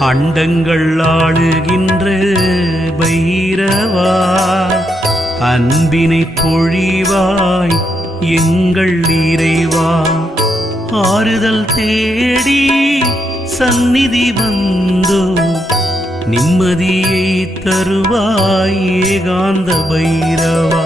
அண்டங்கள் ஆளுகின்ற பைரவா, அன்பினை பொழிவாய் எங்கள் இறைவா. ஆறுதல் தேடி சந்நிதி வந்தோ, நிம்மதியை தருவாய் ஏகாந்த பைரவா.